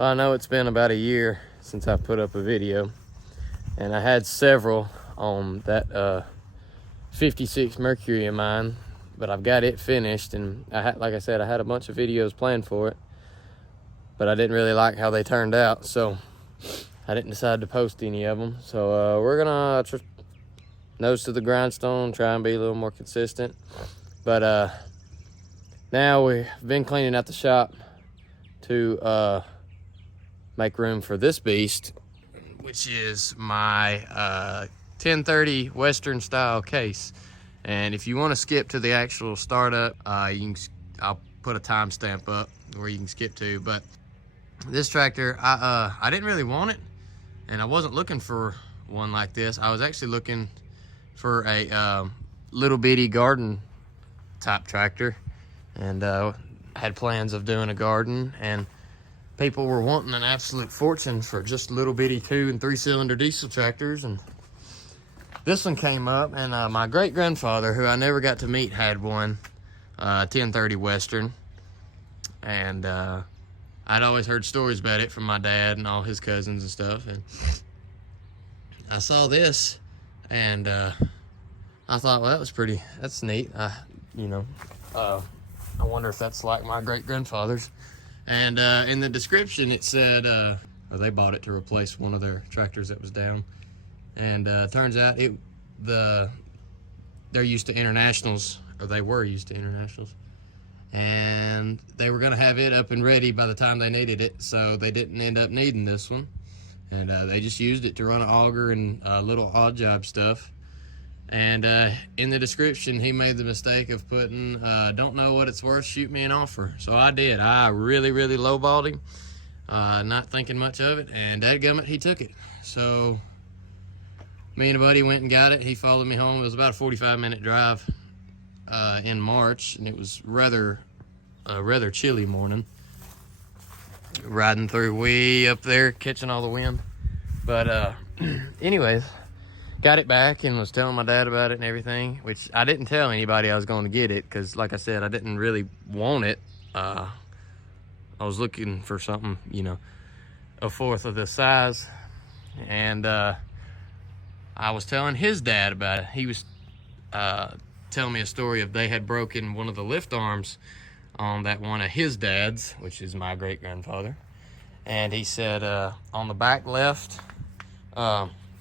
Well, I know it's been about a year since I put up a video, and I had several on that 56 Mercury of mine, but I've got it finished, and like I said, I had a bunch of videos planned for it, but I didn't really like how they turned out, so I didn't decide to post any of them. So we're gonna nose to the grindstone, try and be a little more consistent. But now we've been cleaning out the shop to make room for this beast, which is my 1030 Western style case. And if you want to skip to the actual startup, I'll put a timestamp up where you can skip to. But this tractor, I didn't really want it, and I wasn't looking for one like this. I was actually looking for a little bitty garden type tractor, and had plans of doing a garden, and people were wanting an absolute fortune for just little bitty 2 and 3 cylinder diesel tractors. And this one came up, and my great grandfather, who I never got to meet, had one 1030 Western, and I'd always heard stories about it from my dad and all his cousins and stuff. And I saw this, and I thought, well, that's neat. I wonder if that's like my great grandfather's. And in the description, it said, they bought it to replace one of their tractors that was down. And turns out they're used to internationals, or they were used to internationals. And they were gonna have it up and ready by the time they needed it, so they didn't end up needing this one. And they just used it to run an auger and little odd job stuff. And in the description, he made the mistake of putting, don't know what it's worth, shoot me an offer. So I did. I really, really lowballed him, not thinking much of it, and dadgummit, he took it. So me and a buddy went and got it. He followed me home. It was about a 45-minute drive in March, and it was a rather chilly morning, riding through way up there, catching all the wind. But anyways, got it back and was telling my dad about it and everything, which I didn't tell anybody I was going to get it, because like I said, I didn't really want it. I was looking for something, a fourth of this size. And I was telling his dad about it. He was telling me a story of they had broken one of the lift arms on that one of his dad's, which is my great grandfather. And he said on the back left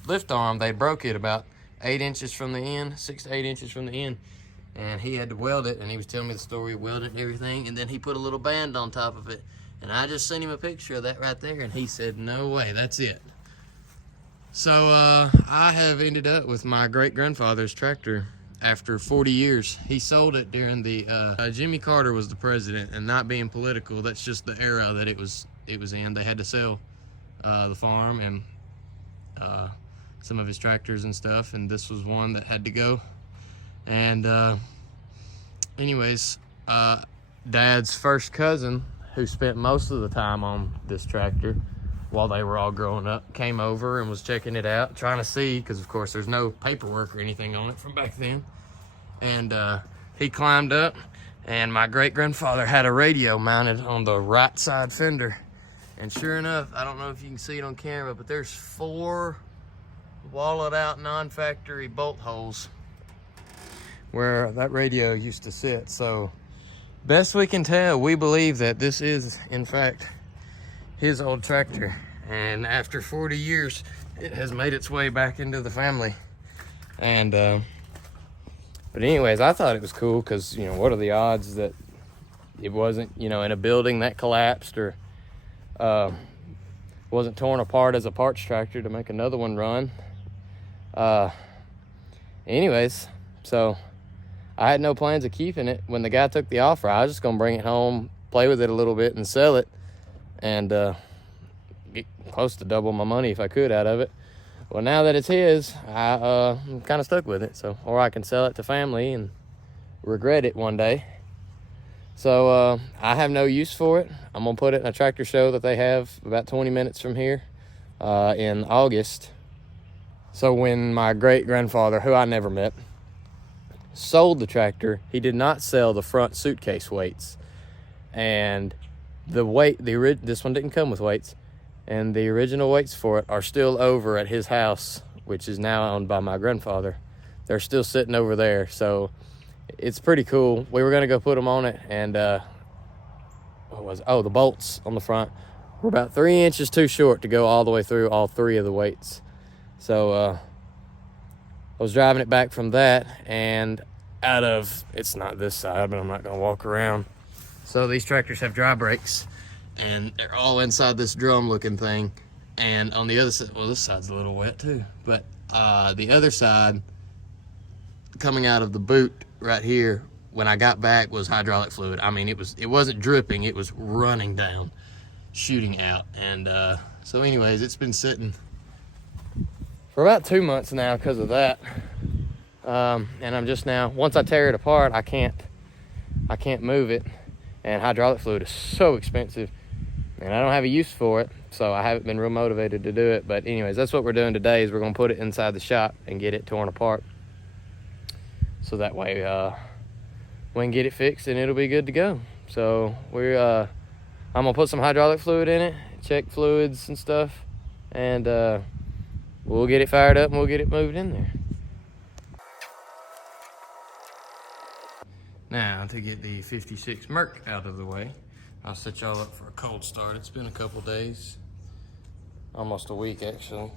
lift arm, they broke it about 8 inches from the end, 6 to 8 inches from the end, and he had to weld it. And he was telling me the story of welding and everything, and then he put a little band on top of it, and I just sent him a picture of that right there, and he said, no way, that's it. So I have ended up with my great grandfather's tractor after 40 years. He sold it during the Jimmy Carter was the president, and not being political, that's just the era that it was in. They had to sell the farm and some of his tractors and stuff, and this was one that had to go. And anyways, Dad's first cousin, who spent most of the time on this tractor while they were all growing up, came over and was checking it out, trying to see, because of course there's no paperwork or anything on it from back then. And he climbed up, and my great grandfather had a radio mounted on the right side fender. And sure enough, I don't know if you can see it on camera, but there's 4 walled out non-factory bolt holes where that radio used to sit. So best we can tell, we believe that this is in fact his old tractor, and after 40 years it has made its way back into the family. And but anyways, I thought it was cool because, what are the odds that it wasn't, in a building that collapsed, or wasn't torn apart as a parts tractor to make another one run. Anyways, so I had no plans of keeping it. When the guy took the offer, I was just gonna bring it home, play with it a little bit, and sell it, and get close to double my money if I could out of it. Well, now that it's his, I'm kind of stuck with it. So, or I can sell it to family and regret it one day. So I have no use for it. I'm gonna put it in a tractor show that they have about 20 minutes from here in August. So when my great grandfather, who I never met, sold the tractor, he did not sell the front suitcase weights. And this one didn't come with weights, and the original weights for it are still over at his house, which is now owned by my grandfather. They're still sitting over there, so it's pretty cool. We were gonna go put them on it, and what was it? Oh, the bolts on the front were about 3 inches too short to go all the way through all 3 of the weights. So I was driving it back from that, and it's not this side, but I'm not gonna walk around. So these tractors have dry brakes, and they're all inside this drum looking thing. And on the other side, well, this side's a little wet too, but the other side coming out of the boot right here when I got back was hydraulic fluid. I mean, it wasn't dripping, it was running down, shooting out. And so anyways, it's been sitting for about 2 months now because of that. And I'm just now, once I tear it apart, I can't move it. And hydraulic fluid is so expensive, and I don't have a use for it, so I haven't been real motivated to do it. But anyways, that's what we're doing today, is we're gonna put it inside the shop and get it torn apart, so that way we can get it fixed and it'll be good to go. So I'm gonna put some hydraulic fluid in it, check fluids and stuff, and we'll get it fired up and we'll get it moved in there. Now, to get the 56 Merc out of the way, I'll set y'all up for a cold start. It's been a couple days, almost a week actually.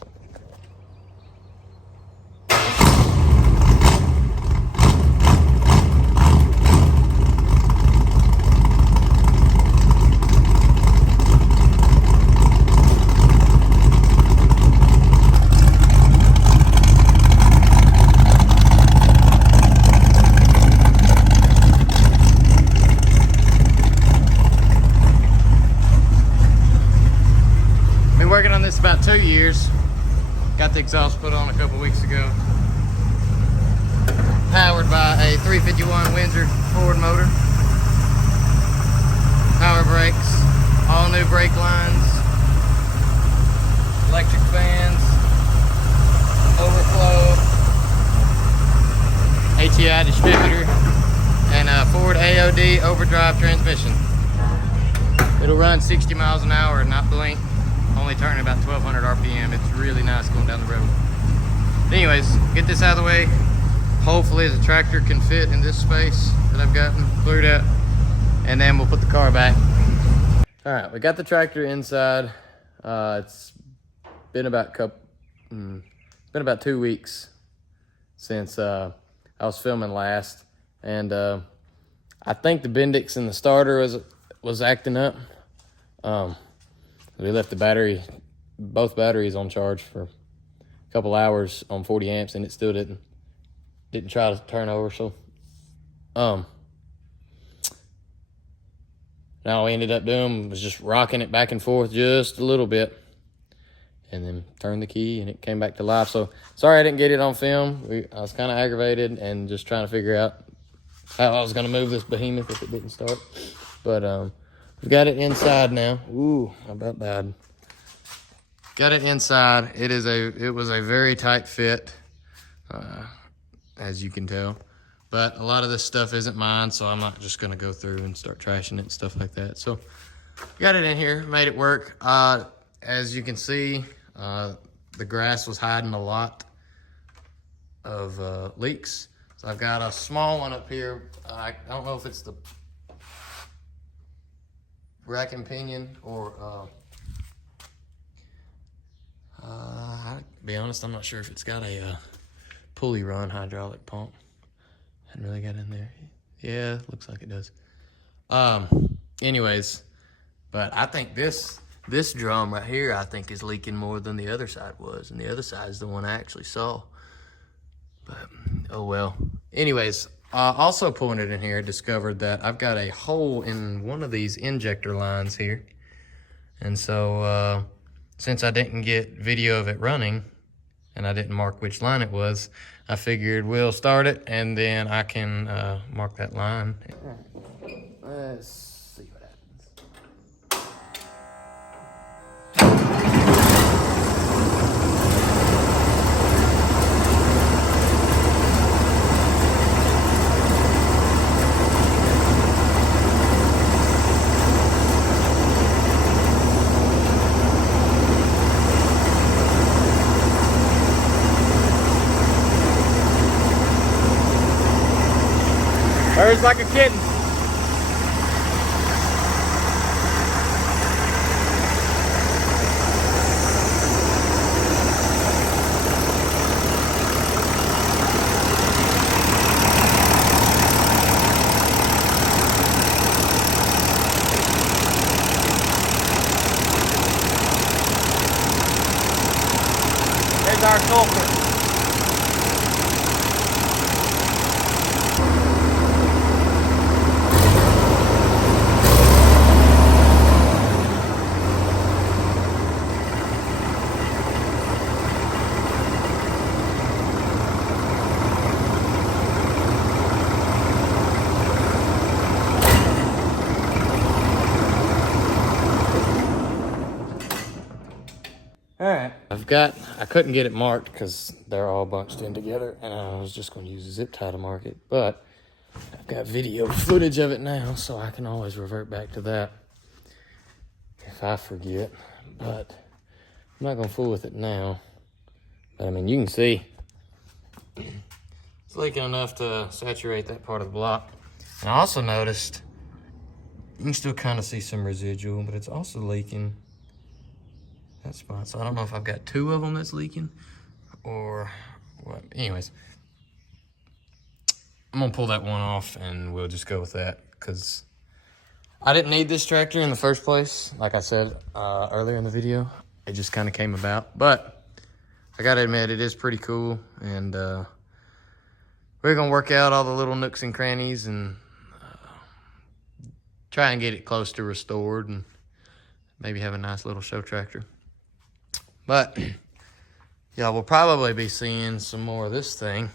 Working on this about 2 years. Got the exhaust put on a couple weeks ago. Powered by a 351 Windsor Ford motor. Power brakes, all new brake lines, electric fans, overflow, HEI distributor, and a Ford AOD overdrive transmission. It'll run 60 miles an hour and not blink. Only turning about 1200 RPM. It's really nice going down the road. Anyways, get this out of the way. Hopefully the tractor can fit in this space that I've gotten cleared out, and then we'll put the car back. All right, we got the tractor inside. It's been about 2 weeks since I was filming last, and I think the Bendix in the starter was acting up. We left both batteries on charge for a couple hours on 40 amps, and it still didn't try to turn over. So now all we ended up doing was just rocking it back and forth just a little bit, and then turned the key and it came back to life. So sorry I didn't get it on film. I was kind of aggravated and just trying to figure out how I was going to move this behemoth if it didn't start. But we've got it inside now. Ooh, I about died. Got it inside. It was a very tight fit, as you can tell. But a lot of this stuff isn't mine, so I'm not just gonna go through and start trashing it and stuff like that. So got it in here, made it work. As you can see, the grass was hiding a lot of leaks. So I've got a small one up here. I don't know if it's the rack and pinion or I'll be honest, I'm not sure if it's got a pulley run hydraulic pump. Hadn't really got in there. Yeah, looks like it does. Anyways, but I think this drum right here, I think, is leaking more than the other side was, and the other side is the one I actually saw. But oh well. Anyways, also pulling it in here, I discovered that I've got a hole in one of these injector lines here. And so since I didn't get video of it running and I didn't mark which line it was, I figured we'll start it and then I can mark that line. Let's see what happens. Purrs like a kitten. There's our culprit. Alright, I couldn't get it marked because they're all bunched in together, and I was just going to use a zip tie to mark it, but I've got video footage of it now, so I can always revert back to that if I forget, but I'm not going to fool with it now. But I mean, you can see it's leaking enough to saturate that part of the block. And I also noticed you can still kind of see some residual, but it's also leaking that spot. So I don't know if I've got two of them that's leaking or what. Anyways, I'm gonna pull that one off and we'll just go with that because I didn't need this tractor in the first place. Like I said earlier in the video, it just kind of came about. But I gotta admit, it is pretty cool, and we're gonna work out all the little nooks and crannies and try and get it close to restored and maybe have a nice little show tractor. But yeah, we'll probably be seeing some more of this thing,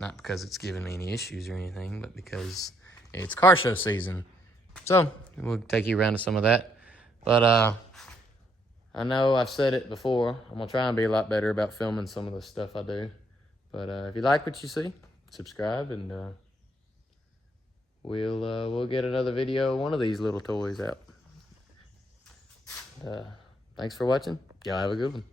not because it's giving me any issues or anything, but because it's car show season. So we'll take you around to some of that. But I know I've said it before, I'm gonna try and be a lot better about filming some of the stuff I do. But if you like what you see, subscribe, and we'll get another video of one of these little toys out. Thanks for watching. Y'all have a good one.